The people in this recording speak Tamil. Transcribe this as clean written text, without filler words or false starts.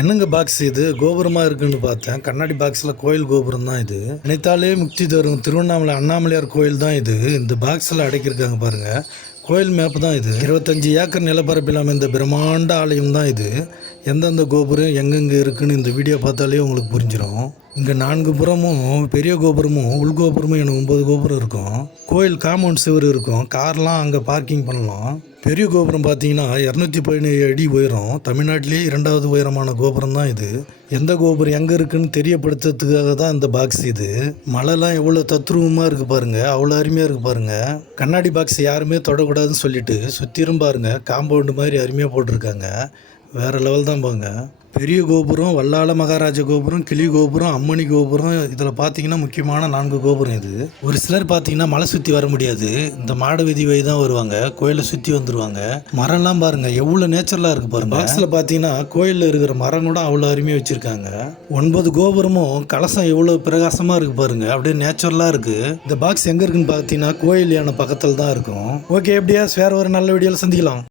என்னங்க பாக்ஸ் இது கோபுரமாக இருக்குன்னு பார்த்தேன். கண்ணாடி பாக்ஸில் கோயில் கோபுரம் தான் இது. நினைத்தாலே முக்தி தரும் திருவண்ணாமலை அண்ணாமலையார் கோயில் தான் இது. இந்த பாக்ஸில் அடைக்கிருக்காங்க பாருங்க. கோயில் மேப் தான் இது. 25 ஏக்கர் நிலப்பரப்பில் அமைந்த பிரம்மாண்ட ஆலயம் தான் இது. எந்தெந்த கோபுரம் எங்கெங்கே இருக்குன்னு இந்த வீடியோ பார்த்தாலே உங்களுக்கு புரிஞ்சிடும். இங்கே 4 புறமும் பெரிய கோபுரமும் உள்கோபுரமும் எனக்கு 9 கோபுரம் இருக்கும். கோயில் காம்பவுண்ட் சுவர் இருக்கும். கார்லாம் அங்கே பார்க்கிங் பண்ணலாம். பெரிய கோபுரம் பார்த்தீங்கன்னா 217 அடி உயரம். தமிழ்நாட்டிலே 2வது உயரமான கோபுரம் தான் இது. எந்த கோபுரம் எங்கே இருக்குன்னு தெரியப்படுத்துறதுக்காக தான் இந்த பாக்ஸ் இது. மழைலாம் எவ்வளோ தத்ரூபமாக இருக்குது பாருங்கள். அவ்வளோ அருமையாக இருக்குது பாருங்கள். கண்ணாடி பாக்ஸ் யாருமே தொடக்கூடாதுன்னு சொல்லிட்டு சுற்றிரும் பாருங்கள். காம்பவுண்டு மாதிரி அருமையாக போட்டிருக்காங்க. வேறு லெவல் தான் பாருங்க. பெரிய கோபுரம், வல்லாள மகாராஜா கோபுரம், கிளி கோபுரம், அம்மணி கோபுரம், இதில் பார்த்தீங்கன்னா முக்கியமான 4 கோபுரம் இது. ஒரு சிலர் பார்த்தீங்கன்னா மலை சுற்றி வர முடியாது, இந்த மாட வீதி வழி தான் வருவாங்க. கோயிலை சுற்றி வந்துடுவாங்க. மரம்லாம் பாருங்கள் எவ்வளோ நேச்சுரலாக இருக்குது பாருங்க. பாக்ஸில் பார்த்தீங்கன்னா கோயிலில் இருக்கிற மரம் கூட அவ்வளோ அருமையாக வச்சுருக்காங்க. 9 கோபுரமும் கலசம் எவ்வளோ பிரகாசமாக இருக்குது பாருங்கள். அப்படியே நேச்சுரலாக இருக்குது. இந்த பாக்ஸ் எங்கே இருக்குன்னு பார்த்தீங்கன்னா கோயில் யானை பக்கத்தில் தான் இருக்கும். ஓகே, எப்படியா வேறு ஒரு நல்ல வீடியோவில் சந்திக்கலாம்.